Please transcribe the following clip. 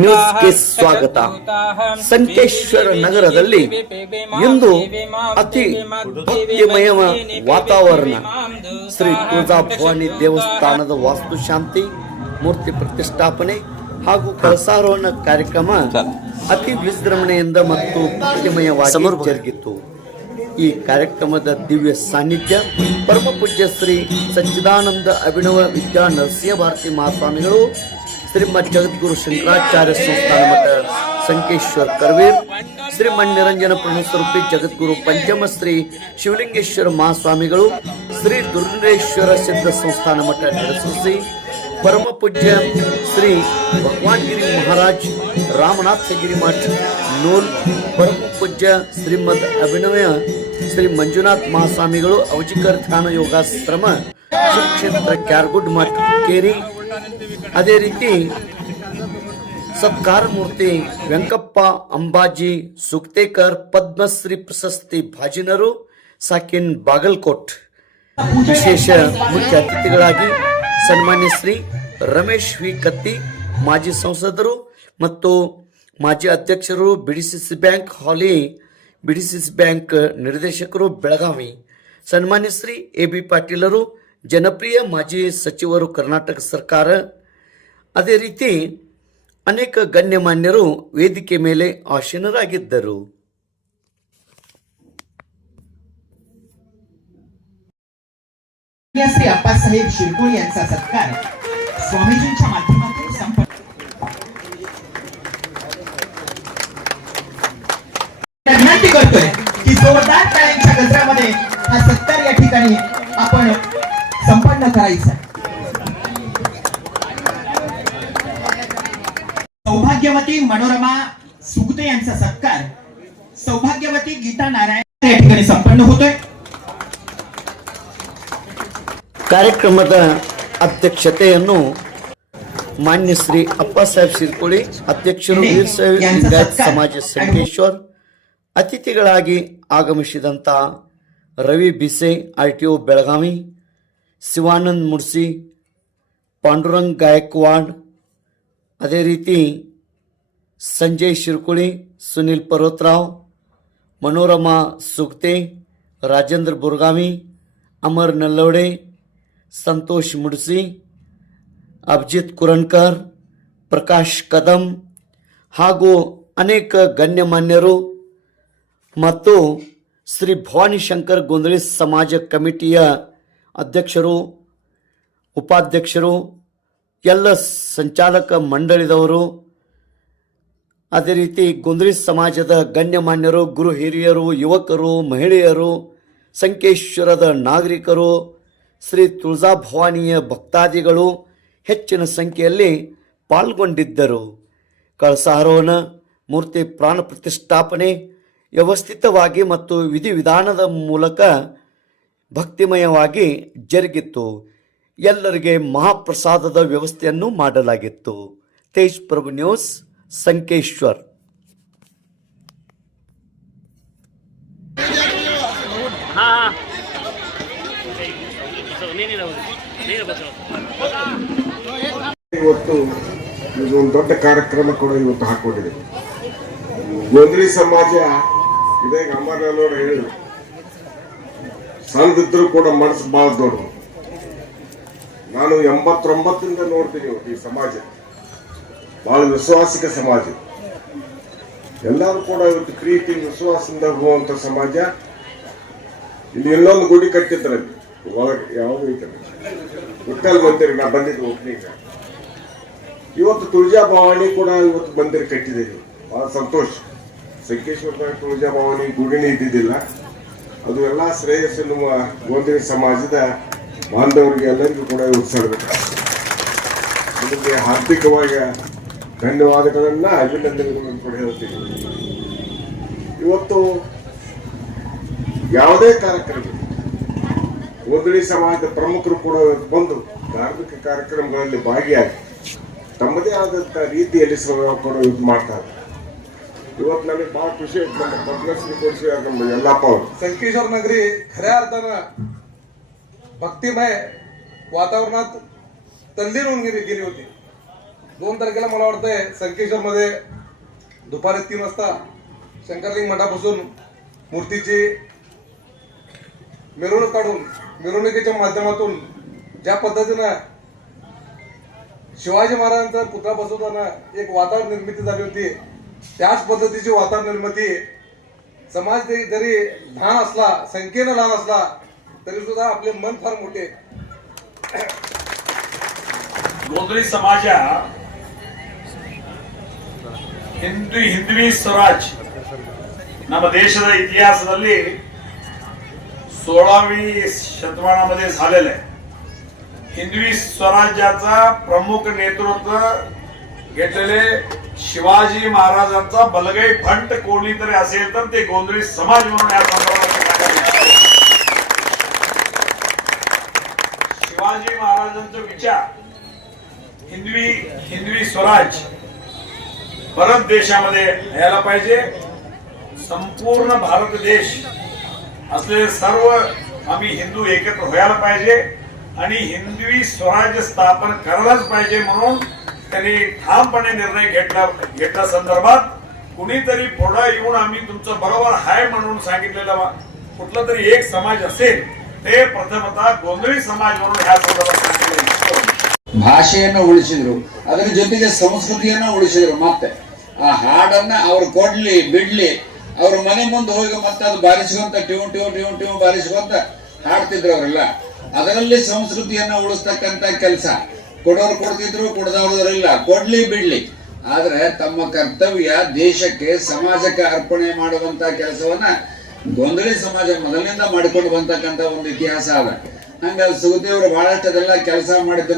ನ್ಯೂಸ್ಗೆ ಸ್ವಾಗತ. ಸಂಕೇಶ್ವರ ನಗರದಲ್ಲಿ ಇಂದು ಅತಿ ಭಕ್ತಿಮಯ ವಾತಾವರಣ. ಶ್ರೀ ತುಳಜಾ ಭವಾನಿ ದೇವಸ್ಥಾನದ ವಾಸ್ತುಶಾಂತಿ ಮೂರ್ತಿ ಪ್ರತಿಷ್ಠಾಪನೆ ಹಾಗೂ ಕಳಸಾರೋಹಣ ಕಾರ್ಯಕ್ರಮ ಅತಿ ವಿಜೃಂಭಣೆಯಿಂದ ಮತ್ತು ಭಕ್ತಿಮಯವಾಗಿ ಜರುಗಿತು. ಈ ಕಾರ್ಯಕ್ರಮದ ದಿವ್ಯ ಸಾನ್ನಿಧ್ಯ ಪರಮ ಪೂಜ್ಯ ಶ್ರೀ ಸಚ್ಚಿದಾನಂದ ಅಭಿನವ ವಿದ್ಯಾ ನರಸಿಂಹ ಭಾರತಿ ಮಹಾಸ್ವಾಮಿಗಳು ಶ್ರೀಮದ್ ಜಗದ್ಗುರು ಶಂಕರಾಚಾರ್ಯ ಸಂಸ್ಥಾನ ಮಠ ಸಂಕೇಶ್ವರ್ ಕರ್ವೆ ಶ್ರೀಮನ್ ನಿರಂಜನ ಪ್ರಣಸ್ವರೂಪಿ ಜಗದ್ಗುರು ಪಂಚಮ ಶ್ರೀ ಶಿವಲಿಂಗೇಶ್ವರ ಮಹಾಸ್ವಾಮಿಗಳು, ಶ್ರೀ ದುರ್ಗೇಶ್ವರ ಸಿದ್ಧ ಸಂಸ್ಥಾನ ಮಠ ನಡೆಸಿ ಪರಮ ಪೂಜ್ಯ ಶ್ರೀ ಭಗವಾನ್ಗಿರಿ ಮಹಾರಾಜ್, ರಾಮನಾಥಗಿರಿ ಮಠ ನೂಲ್, ಪರಮ ಪೂಜ್ಯ ಶ್ರೀಮದ್ ಅಭಿನಯ ಶ್ರೀ ಮಂಜುನಾಥ್ ಮಹಾಸ್ವಾಮಿಗಳು ಔಚಿಕರ್ ಧ್ಯಾನ ಯೋಗಾಶ್ರಮ ಕ್ಷೇತ್ರ ಕ್ಯಾರ್ಗುಡ್ ಮಠ, ಕೇರಿ ಅದೇ ರೀತಿ ಸತ್ಕಾರ ಮೂರ್ತಿ ವೆಂಕಪ್ಪ, ಅಂಬಾಜಿ, ಸುಕ್ತೇಕರ್, ಪದ್ಮಶ್ರೀ ಪ್ರಶಸ್ತಿ ಭಾಜಿನರು, ಸಾಕಿನ್ ಬಾಗಲ್ಕೋಟ್. ವಿಶೇಷ ಮುಖ್ಯ ಅತಿಥಿಗಳಾಗಿ ಸನ್ಮಾನ್ಯ ಶ್ರೀ ರಮೇಶ್ ವಿ. ಕತ್ತಿ, ಮಾಜಿ ಸಂಸದರು ಮತ್ತು ಮಾಜಿ ಅಧ್ಯಕ್ಷರು ಬಿಡಿಸಿಸಿ ಬ್ಯಾಂಕ್ ಹಾಲಿ, ಬಿಡಿಸಿಸಿ ಬ್ಯಾಂಕ್ ನಿರ್ದೇಶಕರು ಬೆಳಗಾವಿ. ಸನ್ಮಾನ್ಯ ಶ್ರೀ ಎ ಬಿ ಪಾಟೀಲರು ಜನಪ್ರಿಯ ಮಾಜಿ ಸಚಿವರು ಕರ್ನಾಟಕ ಸರ್ಕಾರ ಅದೇ ರೀತಿ ಅನೇಕ ಗಣ್ಯಮಾನ್ಯರು ವೇದಿಕೆ ಮೇಲೆ ಆಸೀನರಾಗಿದ್ದರು श्री अप्पासाहेब शिरकोळ यांचा सत्कार स्वामीजींच्या माध्यमातून संपन्न विनंती करतोय की जोरदार टाळ्यांच्या गजरामध्ये हा सत्कार या ठिकाणी आपण संपन्न करायचा आहे. सौभाग्यवती मनोरमा सुगते यांचा सत्कार सौभाग्यवती गीता नारायण या ठिकाणी संपन्न होतोय ಕಾರ್ಯಕ್ರಮದ ಅಧ್ಯಕ್ಷತೆಯನ್ನು ಮಾನ್ಯ ಶ್ರೀ ಅಪ್ಪಸಾಹೇಬ್ ಶಿರ್ಕೋಳಿ ಅಧ್ಯಕ್ಷರು ವೀರಶೈವ ಲಿಂಗಾಯತ್ ಸಮಾಜ ಸಂಕೇಶ್ವರ್ ಅತಿಥಿಗಳಾಗಿ ಆಗಮಿಸಿದಂಥ Ravi Bise R T O Belagavi Shivanand ಮುಡ್ಸಿ Pandurang Gaikwad ಅದೇ ರೀತಿ ಸಂಜಯ್ ಶಿರ್ಕುಳಿ ಸುನಿಲ್ ಪರ್ವತರಾವ್ ಮನೋರಮಾ ಸುಕ್ತೆ ರಾಜೇಂದ್ರ ಬುರ್ಗಾವಿ ಅಮರ್ ನಲ್ಲವಡೆ ಸಂತೋಷ್ ಮುಡ್ಸಿ ಅಭಿಜಿತ್ ಕುರಣ್ಕರ್ ಪ್ರಕಾಶ್ ಕದಂ ಹಾಗೂ ಅನೇಕ ಗಣ್ಯಮಾನ್ಯರು ಮತ್ತು ಶ್ರೀ ಭವಾನಿ ಶಂಕರ್ ಗೊಂದಳಿ ಸಮಾಜ ಕಮಿಟಿಯ ಅಧ್ಯಕ್ಷರು, ಉಪಾಧ್ಯಕ್ಷರು, ಎಲ್ಲ ಸಂಚಾಲಕ ಮಂಡಳಿದವರು, ಅದೇ ರೀತಿ ಗುಂದ್ರಿ ಸಮಾಜದ ಗಣ್ಯಮಾನ್ಯರು, ಗುರು ಹಿರಿಯರು, ಯುವಕರು, ಮಹಿಳೆಯರು, ಸಂಕೇಶ್ವರದ ನಾಗರಿಕರು, ಶ್ರೀ ತುಳಜಾ ಭವಾನಿಯ ಭಕ್ತಾದಿಗಳು ಹೆಚ್ಚಿನ ಸಂಖ್ಯೆಯಲ್ಲಿ ಪಾಲ್ಗೊಂಡಿದ್ದರು. ಕಳಸಾರೋಹಣ, ಮೂರ್ತಿ ಪ್ರಾಣ ಪ್ರತಿಷ್ಠಾಪನೆ ವ್ಯವಸ್ಥಿತವಾಗಿ ಮತ್ತು ವಿಧಿವಿಧಾನದ ಮೂಲಕ ಭಕ್ತಿಮಯವಾಗಿ ಜರುಗಿತ್ತು ಎಲ್ಲರಿಗೆ ಮಹಾಪ್ರಸಾದದ ವ್ಯವಸ್ಥೆಯನ್ನು ಮಾಡಲಾಗಿತ್ತು ತೇಜ್ ಪ್ರಭು ನ್ಯೂಸ್ ಸಂಕೇಶ್ವರ್ ಇವತ್ತು ಒಂದು ದೊಡ್ಡ ಕಾರ್ಯಕ್ರಮ ಕೂಡ ಇವತ್ತು ಹಾಕೊಂಡಿದೆ ಗೋಂದ್ರಿ ಸಮಾಜ ಇದೇ ಅಮರನವರು ಹೇಳಿದ್ರು ಸಣ್ಣದಿದ್ರು ಕೂಡ ಮನಸ್ಸು ಭಾಳ ದೊಡ್ಡ ನಾನು ಎಂಬತ್ತೊಂಬತ್ತರಿಂದ ನೋಡ್ತೀನಿ ಈ ಸಮಾಜ. ಬಹಳ ವಿಶ್ವಾಸಿಕ ಸಮಾಜ. ಎಲ್ಲರೂ ಕೂಡ ಇವತ್ತು ಪ್ರೀತಿ, ವಿಶ್ವಾಸದಿಂದ ಹೋಗುವಂತ ಸಮಾಜ. ಇಲ್ಲಿ ಇನ್ನೊಂದು ಗುಡಿ ಕಟ್ಟಿದ್ರಲ್ಲಿ. ಯಾವಾಗ ವಿಠಲ್ ಮಂದಿರ ನಾ ಬಂದಿದ್ದು ಓಪನಿಂಗ್ ಇವತ್ತು ತುಳಜಾ ಭವಾನಿ ಕೂಡ ಇವತ್ತು ಬಂದಿರಿ ಕಟ್ಟಿದ್ದೀವಿ ಬಹಳ ಸಂತೋಷ. ಸಂಕೇಶ್ವರ ತುಳಜಾ ಭವಾನಿ ಗುಡಿನೇ ಇದ್ದಿದ್ದಿಲ್ಲ. ಅದು ಎಲ್ಲ ಶ್ರೇಯಸ್ ಎನ್ನುವ ಗೋಂದಿನ ಸಮಾಜದ ಬಾಂಧವರಿಗೆ ಎಲ್ಲರಿಗೂ ಕೂಡ ಉತ್ಸಾಹ ಅದಕ್ಕೆ ಹಾರ್ದಿಕವಾಗಿ ಧನ್ಯವಾದಗಳನ್ನ ಅಭಿನಂದನೆಗಳನ್ನು ಕೂಡ ಹೇಳ್ತೀನಿ. ಇವತ್ತು ಯಾವುದೇ ಕಾರ್ಯಕ್ರಮ ಗೋಧಳಿ ಸಮಾಜದ ಪ್ರಮುಖರು ಕೂಡ ಬಂದು ಧಾರ್ಮಿಕ ಕಾರ್ಯಕ್ರಮಗಳಲ್ಲಿ ಭಾಗಿಯಾಗಿ ತಮ್ಮದೇ ಆದಂಥ ರೀತಿಯಲ್ಲಿ ಮಾಡ್ತಾರೆ. ಇವತ್ತು ನನಗೆ ಬಹಳ ಖುಷಿ ಆಯ್ತು ನಮ್ಮ ಪದ್ಮಶ್ರೀ ಕೊಡಿಸಿ ನಮ್ಮ ಯಲ್ಲಪ್ಪ ಅವರು संकेश्वर नगरी खऱ्या अर्थानं भक्तिमय वातावरणात तल्लीन होऊन गेली गेली होती दोन तारखेला मला वाटतंय संकेश्वर मध्ये दुपारी तीन वाजता शंकरलिंग मठापासून मूर्तीची मिरवणूक काढून मिरवणुकीच्या माध्यमातून ज्या पद्धतीनं शिवाजी महाराजांचा पुतळा बसवताना एक वातावरण निर्मिती झाली होती त्याच पद्धतीची वातावरण निर्मिती. समाज जरी लहान असला संख्येनं लहान असला तरी सुद्धा आपले मन फार मोठे गोंधळी समाजा हिंदू हिंदवी स्वराज नम ದೇಶದ ಇತಿಹಾಸದಲ್ಲಿ सोळावी शतमानामध्ये झालेलं आहे. हिंदवी स्वराज्याचा प्रमुख नेतृत्व घेतलेले शिवाजी महाराजांचा बलगाई फंट कोणी तरी असेल तर ते गोंधळी समाज म्हणून या संदर्भात शिवाजी महाराजांचा विचार हिंदवी हिंदवी स्वराज परत देशामध्ये यायला पाहिजे. संपूर्ण भारत देश असलेले सर्व आम्ही हिंदू एकत्र व्हायला पाहिजे आणि हिंदवी स्वराज्य स्थापन करायलाच पाहिजे म्हणून त्यांनी ठामपणे निर्णय घेतला घेतल्या संदर्भात कुणीतरी पुढं येऊन आम्ही तुमचं बरोबर आहे म्हणून सांगितलेलं वा- कुठला तरी एक समाज असेल ते प्रथमतः गोंधळी समाज म्हणून ह्या संदर्भात सांगितलं ಭಾಷೆಯನ್ನ ಉಳಿಸಿದ್ರು ಅದರ ಜೊತೆಗೆ ಸಂಸ್ಕೃತಿಯನ್ನ ಉಳಿಸಿದ್ರು ಮತ್ತೆ ಆ ಹಾಡನ್ನ ಅವ್ರು ಕೊಡ್ಲಿ ಬಿಡ್ಲಿ ಅವ್ರ ಮನೆ ಮುಂದೆ ಹೋಗಿ ಮತ್ತೆ ಅದು ಬಾರಿಸ್ಕೊಂತ ಟ್ಯೂನ್ ಟ್ಯೂನ್ ಟ್ಯೂನ್ ಟ್ಯೂನ್ ಬಾರಿಸ್ಕೊಂತ ಹಾಡ್ತಿದ್ರು ಅವರೆಲ್ಲ ಅದರಲ್ಲಿ ಸಂಸ್ಕೃತಿಯನ್ನ ಉಳಿಸ್ತಕ್ಕಂತ ಕೆಲಸ ಕೊಡೋರು ಕೊಡ್ತಿದ್ರು ಕೊಡದವ್ರಿಲ್ಲ ಕೊಡ್ಲಿ ಬಿಡ್ಲಿ. ಆದ್ರೆ ತಮ್ಮ ಕರ್ತವ್ಯ ದೇಶಕ್ಕೆ, ಸಮಾಜಕ್ಕೆ ಅರ್ಪಣೆ ಮಾಡುವಂತ ಕೆಲಸವನ್ನ ಗೊಂದಲಿ ಸಮಾಜ ಮೊದಲಿನಿಂದ ಮಾಡಿಕೊಂಡು ಬಂತಕ್ಕಂತ ಒಂದು ಇತಿಹಾಸ ಅದ. ಹಂಗ ಸುಗತಿಯವರು ಬಹಳಷ್ಟು ಕೆಲಸ ಮಾಡಿದ್ರು